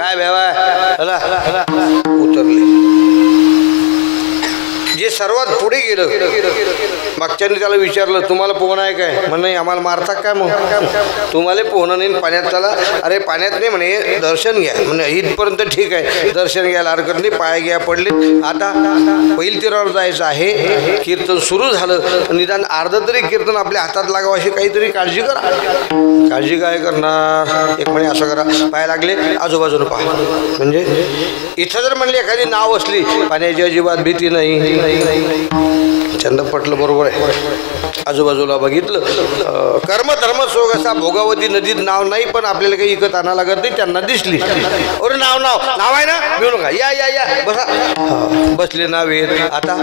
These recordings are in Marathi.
काय बेवा चला उतरले. जे सर्वात पुढे गेलं मागच्याने त्याला विचारलं तुम्हाला पोहणं आहे काय? म्हण नाही. आम्हाला मारतात काय? मग तुम्हाला पोहणं नाही पाण्यात चला. अरे पाण्यात नाही म्हणे दर्शन घ्या. म्हणे इथपर्यंत ठीक आहे दर्शन घ्यायला हरकत नाही. पाय घ्या पडले. आता पहिल तीरावर जायचं आहे. कीर्तन सुरू झालं. निदान अर्ध तरी कीर्तन आपल्या हातात लागावं अशी काहीतरी काळजी करा. काळजी काय करणार? एक म्हणे असं करा पाय लागले आजूबाजूला पहा. म्हणजे इथं जर म्हणले एखादी नाव असली पाण्याची अजिबात भीती नाही. चंद पटलं बरोबर आहे. आजूबाजूला बघितलं. कर्म धर्म सोग असा भोगावती नदीत नाव नाही पण आपल्याला काही इकत आणा लागत नाही. त्यांना दिसली. अरे नाव नाव नाव आहे ना मिळू नका या या या बसा. बसले नाव येत. आता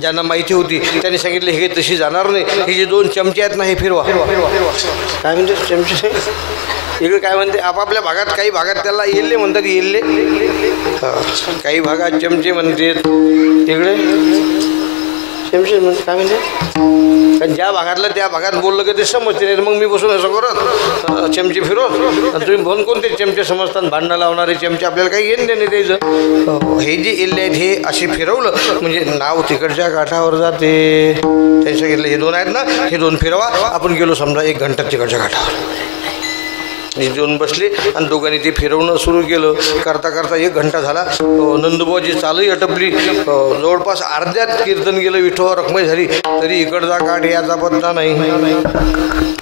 ज्यांना माहिती होती त्यांनी सांगितलं हे तशी जाणार नाही. हे जे दोन चमचे आहेत ना हे फिरवा. काय म्हणते चमचे? इकडे काय म्हणते आपापल्या भागात काही भागात त्याला येल्ले म्हणतात. येल्ले काही भागात चमचे म्हणते. इकडे चमचे म्हणजे काय म्हणते? कारण ज्या भागातलं त्या भागात बोललं की ते समजते नाही. मग मी बसून असं करत चमचे फिरव आणि तुम्ही भन कोणते चमचे समजतात? भांडणं लावणारे चमचे आपल्याला काही येणं नाही द्यायचं. हे जे येल्ले आहेत हे असे फिरवलं म्हणजे नाव तिकडच्या काठावर जाते. त्यांनी सांगितलं हे दोन आहेत ना हे दोन फिरवा. आपण गेलो समजा 1 घंटा तिकडच्या काठावर. येऊन बसले आणि दोघांनी ते फिरवणं सुरू केलं. करता करता 1 घंटा झाला. नंदुबाजी चालही अटपली. जवळपास अर्ध्यात कीर्तन गेलं. विठोबा रखमाई झाली तरी इकडचा काठ याचा पत्ता नाही.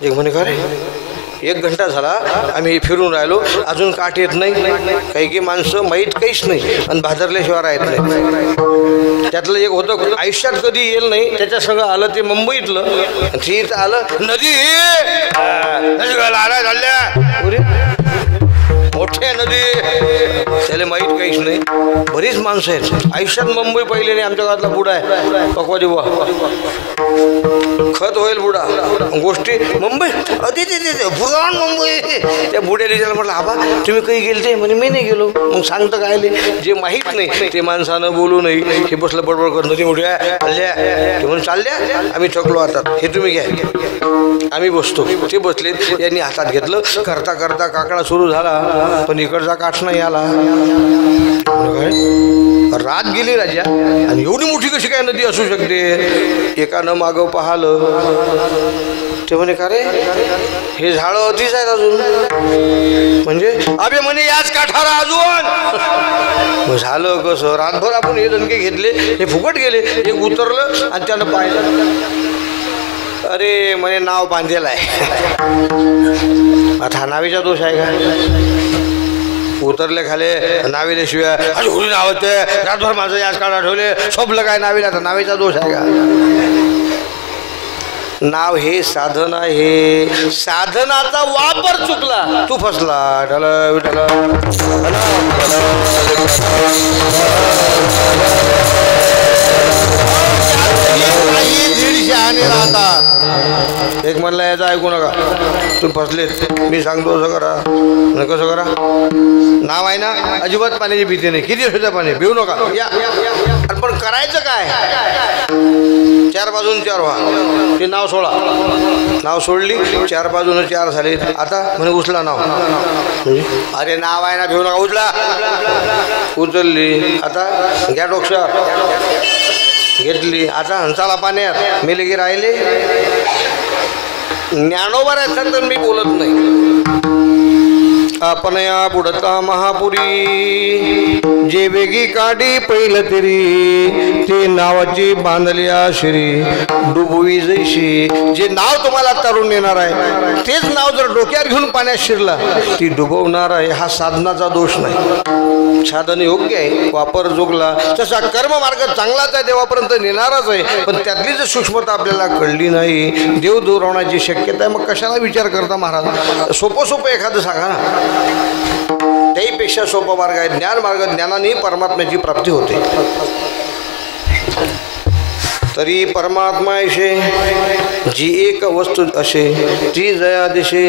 एक म्हणे का रे 1 घंटा झाला आम्ही हे फिरून राहिलो अजून काठ येत नाही. काही काही माणसं माहीत काहीच नाही आणि भादरल्याशिवाय राहत नाही. त्यातलं एक होतं आयुष्यात कधी येईल नाही त्याच्या सगळं आलं ते मुंबईतलं. ते इथं आलं नदी आला झाल्या मोठ्या नदी त्याला माहीत काहीच नाही. बरीच माणसं आहेत आयुष्यात मुंबई पहिले नाही. आमच्या गावातला बुडा आहे पकवादी बुवा खत होईल बुडा गोष्टी मुंबई अति पुराण मुंबई. त्या बुड्याला त्याला म्हटलं आबा तुम्ही काही गेलते? म्हणे मी नाही गेलो. मग सांगतं काय जे माहीत नाही ते माणसानं बोलू नाही. हे बसलं बडबड करत नदी उड्या चालल्या ते म्हणून चालल्या आम्ही थकलो आता हे तुम्ही घ्या. आम्ही बसतो. ते बसले. यांनी हातात घेतलं. करता करता काकडा सुरू झाला पण इकडचा काठ नाही आला. रात गेली राजा आणि एवढी मोठी कशी काय नदी असू शकते? एकानं मागं पाहिलं. ते म्हणे का रे हे झाडं अतिच आहेत अजून. म्हणजे अबे म्हणे याच काठावर अजून. झालं कसं? रातभर आपण हे दणके घेतले हे फुकट गेले. एक उतरलं आणि त्यानं पाहिलं. अरे म्हणे नाव बांधलेलं आहे. आता नावीचा दोष आहे का? उतरले खाले नावेल्याशिवाय अरे होळी नाव होते रातभर माझं याच काढा ठेवले सोबलं काय नावेला. आता नावेचा दोष आहे का? नाव हे साधन आहे. साधनाचा वापर चुकला तू फसला. एक म्हणला याचं ऐकू नका तुम्ही फसलेत. मी सांगतो असं करा. कसं करा? नाव आहे ना अजिबात पाण्याची भीती नाही. किती दिवसाचं पाणी भिवू नका या. पण करायचं काय? 4 बाजून 4 व्हा. ते नाव सोडा. नाव सोडली 4 बाजून 4 झाले. आता म्हणे उचला नाव. अरे नाव आहे ना भिवू नका उचला. उचलली. आता घ्या डोक्यावर घेतली. आता हंसाला पाण्यात मेले की राहिले. ज्ञानोबा राहतात तर मी बोलत नाही. आपण या बुडता महापुरी जे वेगी काढी पहिलं तरी ते नावाची बांधल्या श्री डुबवी जैशी. जे नाव तुम्हाला तरुण येणार आहे तेच नाव जर डोक्यावर घेऊन पाण्यात शिरला ती डुबवणार आहे. हा साधनाचा दोष नाही. साधन योग्य आहे वापर जोगला तसा कर्म मार्ग चांगलाच आहे देवापर्यंत नेणारच आहे. पण त्यातली जर सूक्ष्मता आपल्याला कळली नाही देव दूर होण्याची शक्यता आहे. मग कशाला विचार करता महाराज? सोपं एखादं सांगा ना. त्याहीपेक्षा सोपा मार्ग आहे ज्ञान मार्ग. ज्ञानाने परमात्म्याची प्राप्ती होते. तरी परमात्मा ऐशे जी एक वस्तू असे ती जया दिशे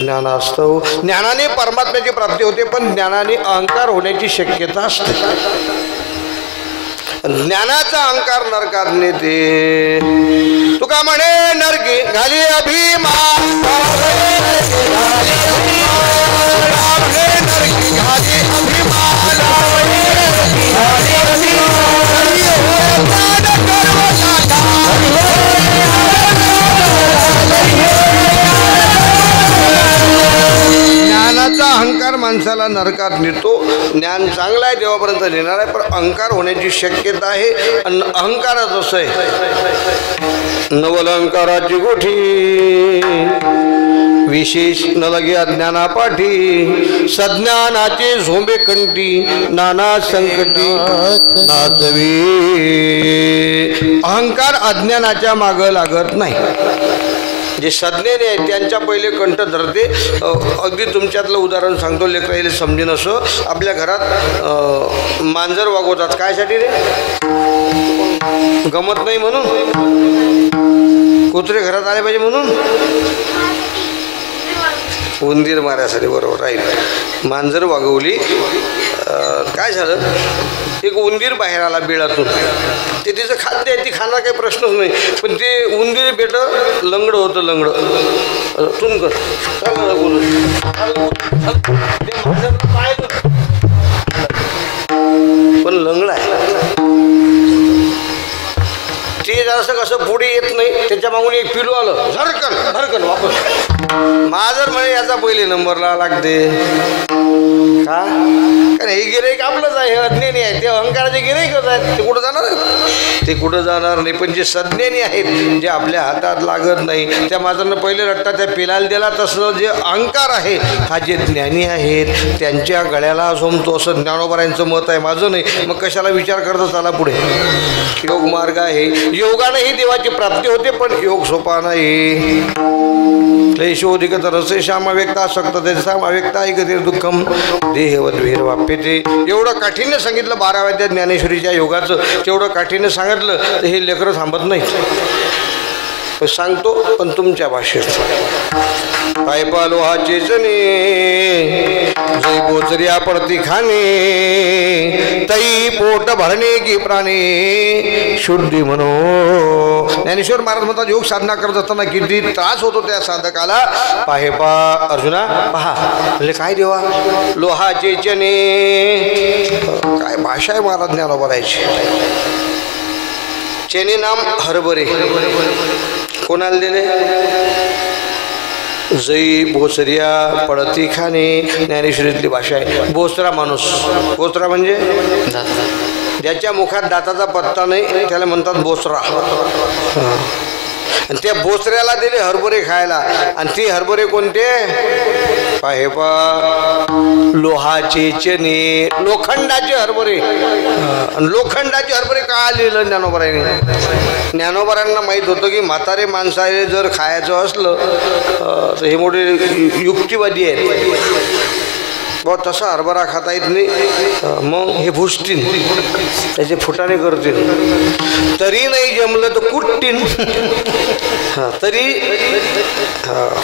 ज्ञानास्तव. ज्ञानाने परमात्म्याची प्राप्ती होते पण ज्ञानाने अहंकार होण्याची शक्यता असते. ज्ञानाचा अहंकार नरकात नेते. तुका म्हणे नरकी घाली अभिमान. माणसाला नरकात नेतो. ज्ञान चांगलं आहे, देवापर्यंत नेणार आहे, पण अहंकार होण्याची शक्यता आहे. आणि अहंकारच असं आहे, नवलंकाराची गोठी विशेष न लगे अज्ञाना पाठी. सज्ञानाचे झोंबे कंठी नाना संकटी नाचवी. अहंकार अज्ञानाच्या मागं लागत नाही. जे सज्ञाने आहेत त्यांच्या पहिले कंठ धरते. अगदी तुमच्यातलं उदाहरण सांगतो, लेकरायला समजेन असं. आपल्या घरात मांजर वागवतात, कायसाठी रे? गमत नाही म्हणून, कुत्रे घरात आले पाहिजे म्हणून, उंदीर मारायसाठी. बरोबर राहील. मांजर वागवली, काय झालं, एक उंदीर बाहेर आला बिळातून. ते तिचं खाद्य आहे, ती खाणार काही प्रश्नच नाही. पण ते उंदीर बेट लंगडं होतं, लंगडं तुन कर पण लंगडं आहे. ते जरासं कसं पुढे येत नाही, त्याच्या मागून एक पिलू आलं, झरकन झरकन वापस. मांजर म्हणे याचा पहिले नंबरला लागते का? कारण हे गिऱ्हाईक आपलंच आहे, हे अज्ञानी आहे. ते अहंकाराचे गिऱ्हाईकच आहेत, ते कुठं जाणार? ते कुठं जाणार नाही. पण जे सज्ञानी आहेत, जे आपल्या हातात लागत नाही, त्या मांजरनं पहिले रट्टा त्या पिलाला दिला. तसं जे अहंकार आहे, हा जे ज्ञानी आहेत त्यांच्या गळ्याला सोमतो, असं ज्ञानोबारायांचं मत आहे, माझं नाही. मग कशाला विचार करतो, चला पुढे. योग मार्ग आहे, योगानेही देवाची प्राप्ती होते, पण योग सोपा नाही. क्लेशोधिक रसे श्याम अव्यक्ता सक्तते साम अव्यक्ता ऐकते दुःखम देहवत वीर वाप्यते. एवढं काठीण्य सांगितलं 12व्या ज्ञानेश्वरीच्या योगाचं, तेवढं काठीण्य सांगितलं तर हे लेकरं थांबत नाहीत. सांगतो पण तुमच्या भाषेत. पायपा लोहाचे जने जै बोचर्या पडती खाणे तई पोट भरणे की प्राणे शुद्धी म्हणो. ज्ञानेश्वर महाराज म्हणतात, योग साधना करत असताना किती त्रास होतो त्या साधकाला. पाहे पा अर्जुना पहा, म्हणजे काय देवा, लोहाचे चने, काय भाषा आहे महाराज ज्ञानोबारायची. चने नाम हरभरे, कोणाला दिले? जै बोचर्या पडती खाणे, ज्ञानेश्वरीतली भाषा आहे. बोचरा माणूस, बोचरा म्हणजे ज्याच्या मुखात दाताचा पत्ता नाही त्याला म्हणतात बोचरा. आणि त्या बोचऱ्याला दिले हरभरे खायला. आणि ती हरभरे कोणते? पाहे पा लोहाचे चने, लोखंडाचे हरभरे. लोखंडाचे हरभरे का लिहिलं ज्ञानोबारांनी? ज्ञानोबारांना माहीत होतं की म्हातारे माणसाले जर खायचं असलं तर हे मोठे युक्तिवादी आहेत. बहुत तसा हरभरा खाता येत नाही, मग हे भुसतील, त्याचे फुटाणे करतील. तरी नाही जमलं तर कुटतील, तरी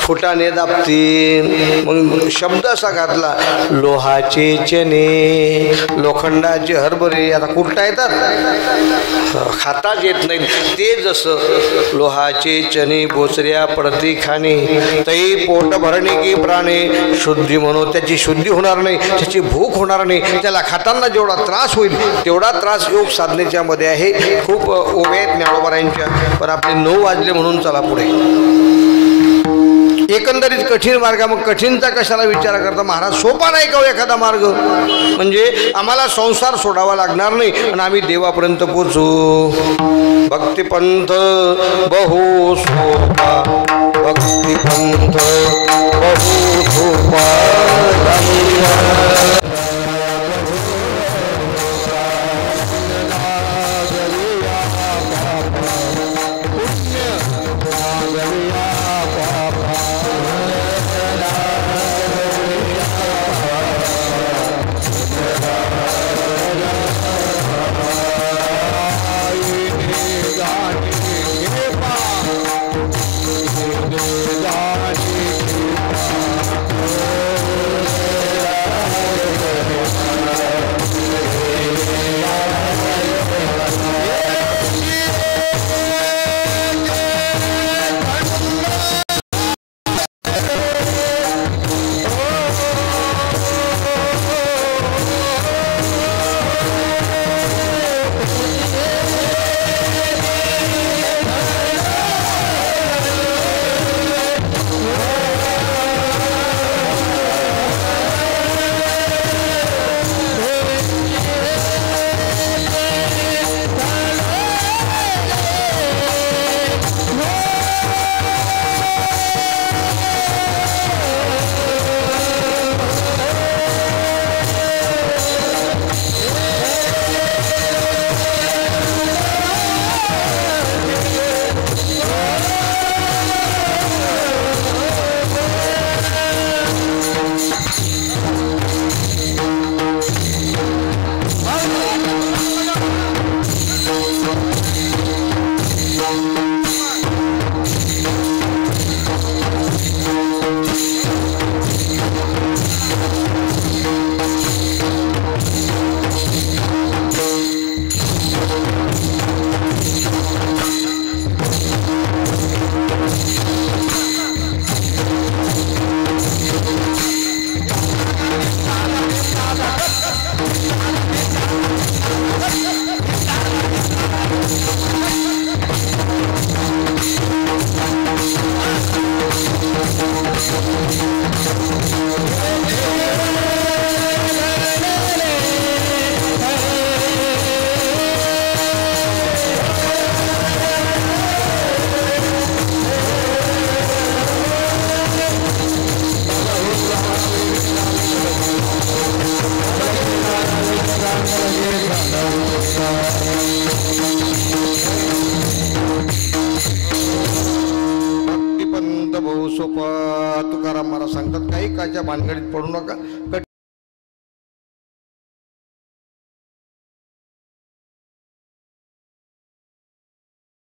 फुटाणे दाबतील. मग शब्द असा घातला, लोहाचे चने, लोखंडाचे हरभरे. आता कुठता येतात, खाताच येत नाही. ते जसं लोहाचे चने बोचऱ्या पडती खाणे तई पोट भरणे की प्राणे शुद्धी म्हणून. त्याची शुद्धी होणार नाही, त्याची भूक होणार नाही. त्याला खाताना जेवढा त्रास होईल तेवढा त्रास योग साधनेच्या मध्ये आहे. खूप ओव्यात ज्ञानोबारायांच्या, पण आपले 9 वाजले म्हणून चला पुढे. एकंदरीत कठीण मार्ग. मग कठीणचा कशाला विचार करता महाराज? सोपा नाही का एखादा मार्ग? म्हणजे आम्हाला संसार सोडावा लागणार नाही आणि आम्ही देवापर्यंत पोचू. भक्तिपंथ बहु सोपा, भक्तिपंथ बहु सोपा. सांगतात काही काच्या भानगडीत पडू नका.